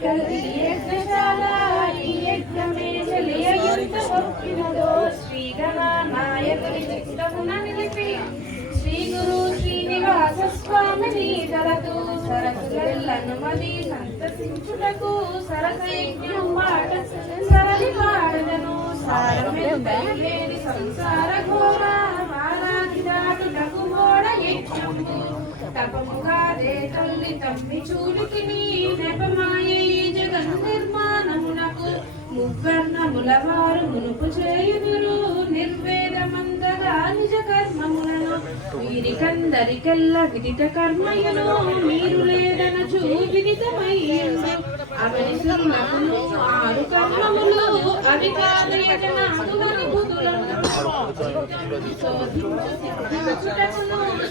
వేదికలు ఈ యజ్ఞశాల ఈ యజ్ఞమే చెలియంత గొప్పినదో శ్రీ గణనాయకుని చిత్తమున నిలిపి శ్రీ గురు శ్రీనివాస స్వామిని తలతూ సరసులెల్లనుమది సంతసించుటకు సరసయజ్ఞం మాట సరళి వాడదను సారమెల్లేని సంసార ఘోర వారాది దాటుటకు మోడ యజ్ఞము తపముగాదే తల్లి తమ్మి చూడికి నెపమాయే జగన్ నిర్మాణమునకు మువర్ణముల వారు మునుపు చేయుదురు నిర్వేదమందగా నిజ కర్మములను వీరికందరికెల్ల విదిత కర్మయును మీరు లేదనచు విదితమయ్యుండు అవనిసులకును ఆరు కర్మములు అవి కాదేదనాదులని బుధులను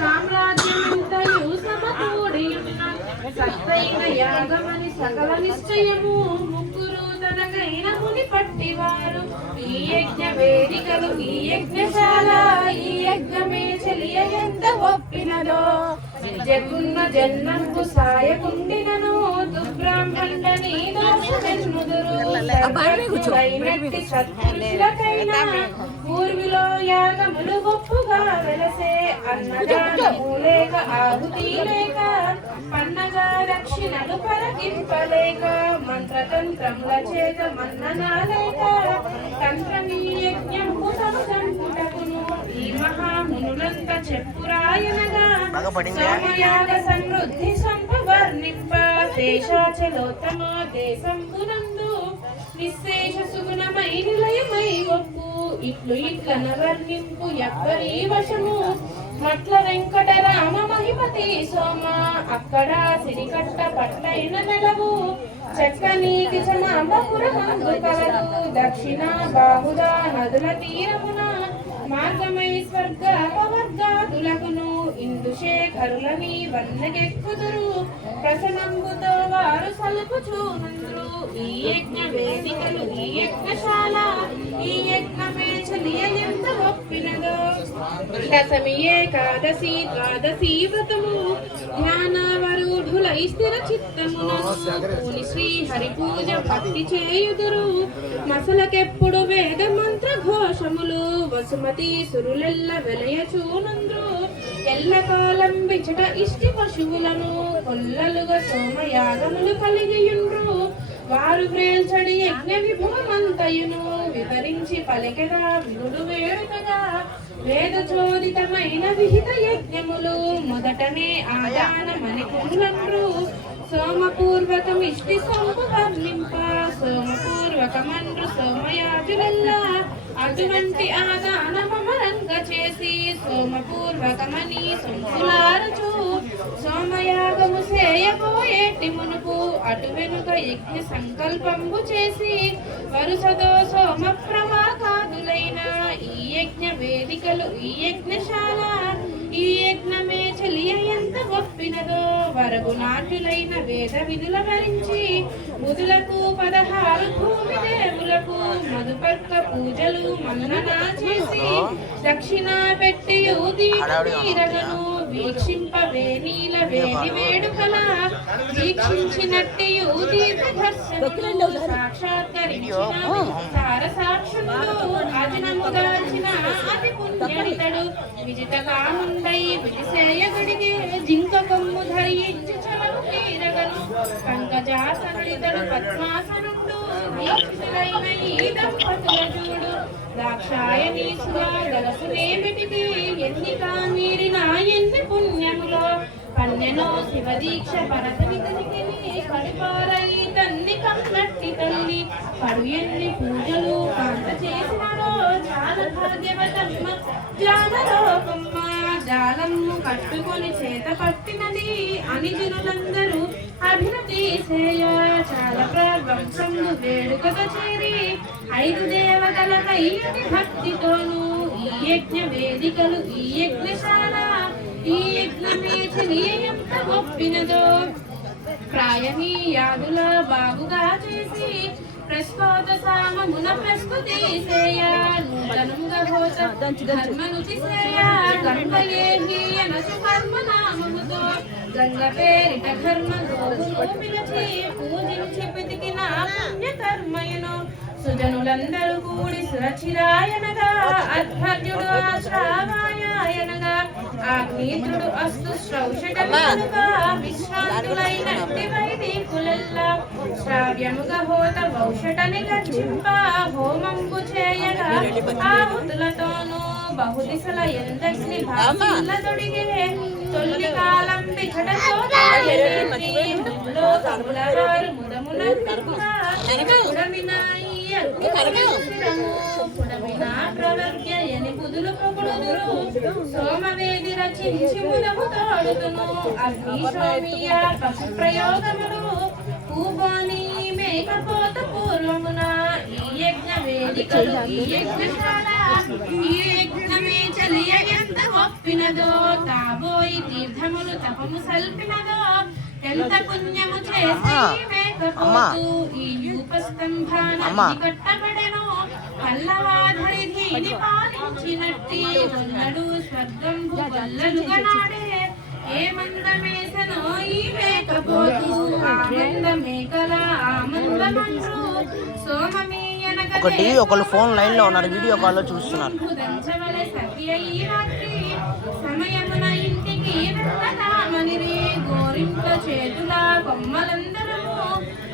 సామ్రాజ్యమంతయు సమకూడియున్న సత్తైన యాగమని సకల నిశ్చయము ముగ్గురు తనకైన ముని పట్టివారు ఈ యజ్ఞ వేదికలు ఈ యజ్ఞశాల ఈ యజ్ఞమే చెలియ ఎంత ఒప్పినదో జగున్న జన్మంకు సాయకుండినను దుబ్రాహ్మణని దోషమెన్నుదురు సర్వజ్ఞులైనట్టి సత్పురుషులకైనా పూర్విలో యాగములు గొప్పగా వెలసే అన్నదానము లేక ఆహుతి లేక పన్నగా దక్షిణలు పరకింపలేక మంత్రతంత్రముల చేత మన్ననా లేక తంత్రమీ యజ్ఞము సంపుటకును ఈ మహామునులంత చెప్పురాయనగా సోమయాగ సమృద్ధి సంపవర్ణింప శేషాచలోత్తమ దేశంబునందు నిశేష సుగుణమై నిలయమై ఒప్పు ఇట్లు ఇట్లన వర్ణింపు ఎవ్వరి వశము మట్ల వెంకటరామ మహిమతి సోమ అక్కడ సిరికట్ట పట్లైన నెలవు చక్కనీకి సమాంబపురమందు కలదు దక్షిణ బాహుదా నదుల తీరమున మార్గమై స్వర్గ పవర్గాదులకును ఇందుశేఖరులని వన్నకెక్కుదురు ప్రసనంబుతో వారు సలుపుచూనుందురు ఈ యజ్ఞ వేదికలు ఈ యజ్ఞశాల ఈ యజ్ఞమే చెలియ ఎంత ఒప్పినదో దశమి ఏకాదశి ద్వాదశి వ్రతము ధ్యానవరూఢులై స్థిర చిత్తమును శ్రీ హరి పూజ భక్తి చేయుదురు మసలకెప్పుడు వేద మంత్ర ఘోషములు వసుమతి సురులెల్ల వెలయచూనుంద్రు ఎల్లకాలం విచట ఇష్టి పశువులను కొల్లలుగా సోమయాగములు కలిగియుండ్రు వారు వ్రేల్చడి యజ్ఞ విభవమంతయును వివరించి పలికెగా వినుడు వేడుకగా వేద చోదితమైన విహిత యజ్ఞములు మొదటనే ఆదానమని కుండ్రు సోమపూర్వకమిష్టి సోము వర్ణింప సోమపూర్వకమండ్రు సోమయాజులెల్లా అటువంటి ఆదానమరంగ చేసి సోమపూర్వకమని సొంపులారచు సోమయాగము చేయబోయేటి మునుపు అటు వెనుక యజ్ఞ సంకల్పంబు చేసి వరుసతో సోమ ప్రవాకాదులైన ఈ యజ్ఞ వేదికలు ఈ యజ్ఞశాల ఈ యజ్ఞమే చెలియ ఎంత గొప్పినదో వరగు నాట్యులైన వేద విధుల వరించి బుధులకు 16 భూమి దేవులకు మధుపర్క పూజలు మన్ననా చేసి దక్షిణ పెట్టి దీరగను వీక్షింపవే నీల వేడి వేడుకల వీక్షించినట్టి దీర్ఘర్షణులు సాక్షాత్కరించిన సార సాక్షులు అజనముగాల్చిన అతి పుణ్యనితడు విజితకాముండై విడిసేయగడిగే జింక కొమ్ము ధరించి చలవు తీరగను పంకజాసనుడితడు పద్మాసనుడు దీక్షితులైన ఈ దంపతుల చూడు దాక్షాయణీసుగా దలసునేమిటిది ఎన్ని కామీరిన ఎన్ని పుణ్యములో కన్యలో శివదీక్ష భరతనితనికి కడిపారై తన్ని కన్నట్టి తల్లి కడు ఎన్ని పూజలు కాంత చేసినడో చాలా భాగ్యవతమ్మ జానలోకమ్మ జాలమ్ము కట్టుకొని చేత పట్టినది అని జనులందరూ అభినతి చేయ చాలా ప్రవంశము వేడుకగా చేరి 5 దేవతలకై భక్తితోను ఈ యజ్ఞ వేదికలు ఈ యజ్ఞశాల ఈ యజ్ఞమే చెలియ ఎంత గొప్పినదో ప్రాయమీ యాదుల బాగుగా చేసి ప్రస్ఫోట సామమున ప్రస్తుతి సేయ నూతనంగా భోజ ధర్మనుతి సేయ గంగయే హీయనసు కర్మ నామముతో గంగ పేరిట ధర్మ గోవును పిలిచి పూజించి సుజనులందరూ కూడి సురచిరాయనగా అధ్వర్యుడు ఆశ్రావాయనగా ఆగ్నేయుడు అస్తు శ్రౌషటముగా విశ్రాంతులైనట్టి వైదికులెల్లా శ్రావ్యముగా హోత వౌషటని గర్జింప హోమంబు చేయగా ఆహుతులతోనూ బహుదిశల ఎందగ్ని భాషల తొడిగే తొల్లి కాలం బిచడతో తగులవారు ముదమున ప్రవర్గ్యయని బుధులు పొగుడుదురు సోమవేది రచించి ముదము తోడుతును అగ్ని సోమియ పశు ప్రయోగములు పూబోని మేకపోత పూర్వమున ఈ యజ్ఞ వేదికలు ఈ యజ్ఞశాల ఈ యజ్ఞమే చలియ ఎంత ఒప్పినదో తాబోయి తీర్థములు తపము సల్పినదో ఎంత పుణ్యము చేసి మేకపోతూ ఈ యూపస్తంభాన కట్టబడెను పల్లవాధరి ధీని పాలించినట్టి ఉన్నడు స్వర్గంబు వల్లలుగా నాడే ఏ మందమేసనో ఈ మేకపోతూ ఆనంద మేకల ఆనందమంటూ ఒకటి ఒకళ్ళు ఫోన్ లైన్ లో ఉన్నారు, వీడియో కాల్ లో చూస్తున్నారు. సమయమున ఇంటికి వెళ్ళతామని గోరింట్ల చేతుల కొమ్మలందరూ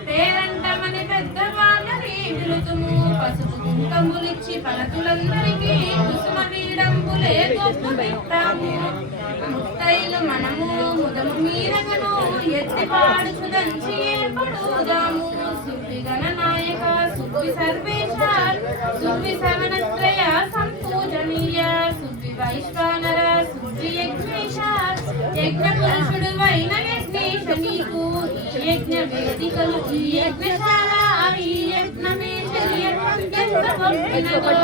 పేరంటమని పెద్దవాళ్ళని పిలుతుము పసుపు కుంకములిచ్చి పలతులందరికీ కుసుమ వీడంబులే గొప్ప పెట్టాము ముత్తైలు మనము ముదము మీరగను ఎత్తిపాడుచు దంచి ఏర్పడుదాము సువ్వి గణనాయక సువ్వి సర్వేశ సువ్వి సవనత్రయ సంపూజనీయ సువ్వి వైశ్వానర సువ్వి యజ్ఞేశ యజ్ఞ పురుషుడు వైన యజ్ఞేశ నీకు ఈ యజ్ఞ వేదికలు ఈ యజ్ఞశాల ఈ యజ్ఞమే ఎంత గొప్పనదో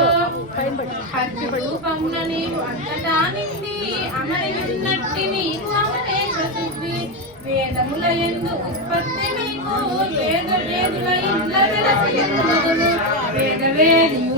అగ్ని రూపమున నీవు అంతటా నిండి అమరినట్టి నీకు అమరేశ సువ్వి వేదముల యందు ఉత్పత్తి నీకు వేద వేదుల ఇండ్ల వెలసియుందును వేద వేదియు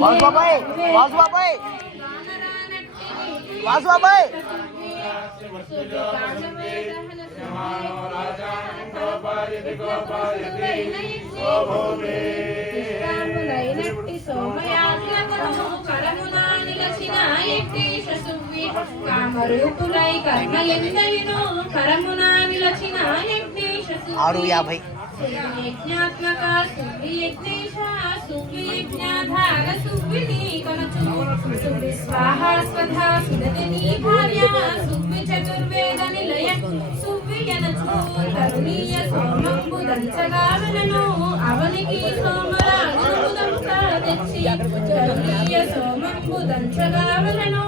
కామరూపులై కర్మ ఎందరినో కరమునా నిలచిన యజ్ఞేశ యజ్ఞాత్మక సువ్వి యజ్ఞేశ సువ్వి యజ్ఞాధార సువ్వి నీ కనచు సువ్వి స్వాహా స్వధా సుదతి నీ భార్య సువ్వి చతుర్వేద నిలయ సువ్వి యనచు తరుణీయ సోమంబు దంచగావలను అవనికి సోమరాజుదంత తెచ్చి తరుణీయ సోమంబు దంచగావలను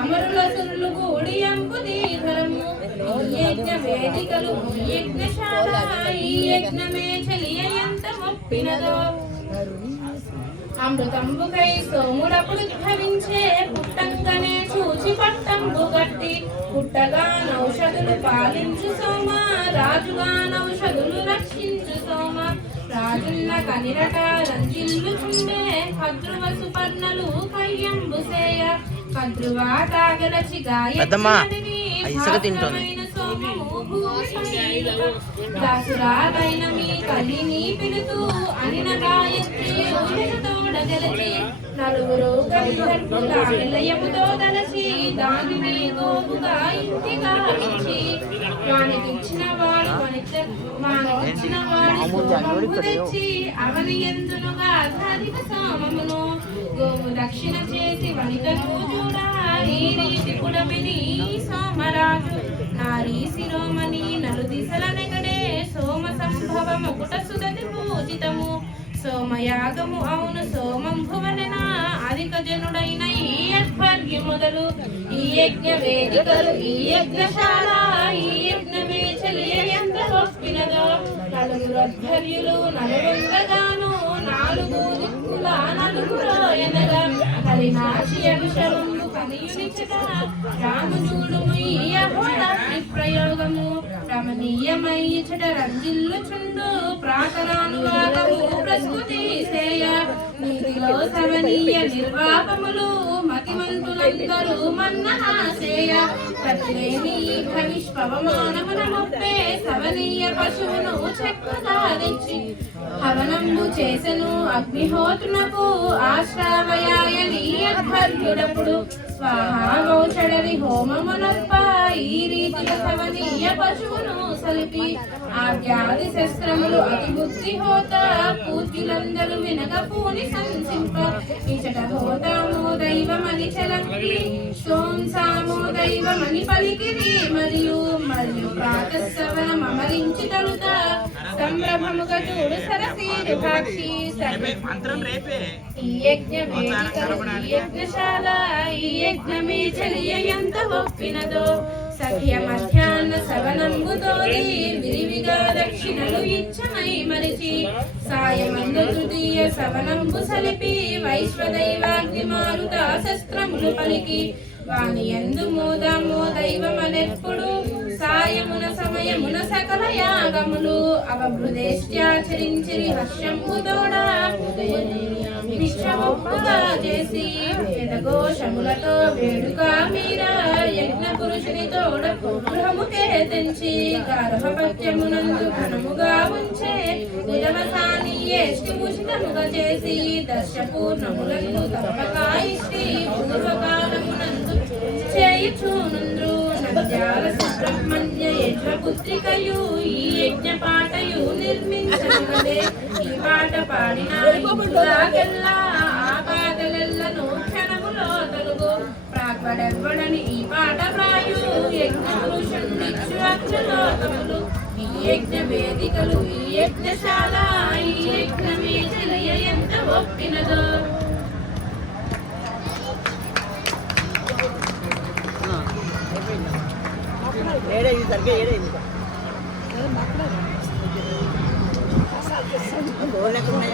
అమరుల సురులు కూడి అంబుదీధరము ఈ యజ్ఞ వేదికలు ఈ యజ్ఞశాల ఈ యజ్ఞమే చలియ ఎంత మొప్పినదో అమృతంబుకై సోముడపుడుద్భవించే పుట్టంగనే చూచి పట్టంబు గట్టి పుట్టగా నౌషధులు పాలించు సోమ రాజుగా నౌషధులు రక్షించు సోమ రాజున్న కనిరట రంజిల్లుచుండే కద్రువ సుపర్ణలు కయ్యంబు సేయ కద్రువా తాగరచి గాయత్రి దాసురాలైన మీ కలిని పిలుతూ అనిన గాయత్రి తోడగలచి నలుగురు కలియముతో దలచి దానిని గోపుగా ఇంటిగా ఇచ్చి వానికిచ్చిన వాడు వానికిచ్చిన వాడు తెచ్చి అవని ఎందునుగా అధిక సోమమును గోవు దక్షిణ చేసి వనితను చూడా ఈ రీతి కుడమిని సోమరాజు నారీ శిరోమణి నలు దిశల నెగడే సోమ సంభవ ముకుట సుదతి పూజితము సోమయాగము అవును సోమం భువనన అధిక జనుడైన ఈ అధ్వర్య మొదలు ఈ యజ్ఞ వేదికలు ఈ యజ్ఞశాల ఈ యజ్ఞమే చలియ ఎంత గొప్పినదో నలుగురు అధ్వర్యులు నలుగుండగాను నాలుగు దిక్కుల నలుగురు ఎనగా కలినాచి అభిషేకము కనియునిచట రాముజూడుము ఈ అహోరాత్రి ప్రయోగము రమణీయమై చట రంజిల్లుచుండు ప్రాతరానువాదము ప్రస్తుతి సేయ నీతిలో సవనీయ నిర్వాపములు మతి భక్తిమంతులందరూ మన్నహాసేయ ప్రతిలేని భవిష్పవమానమున ముప్పే సవనీయ పశువును చక్కగా తెచ్చి హవనంబు చేసెను అగ్నిహోత్రునకు ఆశ్రావయాయని అధ్వర్యుడప్పుడు స్వాహాగోచడరి హోమమునప్ప ఈ రీతిగా సవనీయ పశువును సలిపి ఆద్యాది శస్త్రములు అతి బుద్ధి హోత పూజ్యులందరూ వినగ పూని సంసింప ఇచట హోతామో దైవమని చలంకి సోం సామో దైవమని పలికిరి మరియు ప్రాతస్సవనం అమరించి తలుత సంభ్రమముగా చూడు సరసీరు సాక్షి ఈ యజ్ఞ వేదికలు ఈ యజ్ఞశాల ఈ యజ్ఞమే చలియ ఎంత ఒప్పినదో సఖ్య మధ్యాహ్న సవనంబుతోది విరివిగా దక్షిణలు ఇచ్చమై మరిచి సాయమందు తృతీయ సవనంబు సలిపి వైశ్వదైవాగ్ని మారుత శస్త్రములు పలికి వాని ఎందు మోదమో దైవమనెప్పుడు సాయమున సమయమున సకల యాగములు అవభృదేశ్చాచరించిరి హర్షంబుతోడా విశ్వముప్పుగా చేసి వేదఘోషములతో వేడుక మీర యజ్ఞ పురుషుని తోడ గృహముకే తెంచి గార్హపత్యమునందు ఘనముగా ఉంచే నిరవసాని ఏష్టి ఉచితముగా చేసి దర్శపూర్ణములందు తప్పకాయిష్టి పూర్వకాలమునందు చేయుచునుంద్రు నంద్యాల సుబ్రహ్మణ్య యజ్ఞపుత్రికయు ఈ యజ్ఞ పాటయు నిర్మించనున్నదే ఈ పాట పాడిన ఇంద్రులాగెల్లా ఆ బాధలెల్లను క్షణములో తొలుగు ప్రాగ్వడెవ్వడని ఈ పాట వ్రాయు యజ్ఞ పురుషునిచ్చు అక్షలోకములు ఈ యజ్ఞ వేదికలు ఈ యజ్ఞశాల ఈ యజ్ఞమే చెలియ ఎంత ఒప్పినదో ఏడే ఇది సరిగ్గా ఏడే ఇది బోల్ లేకుండా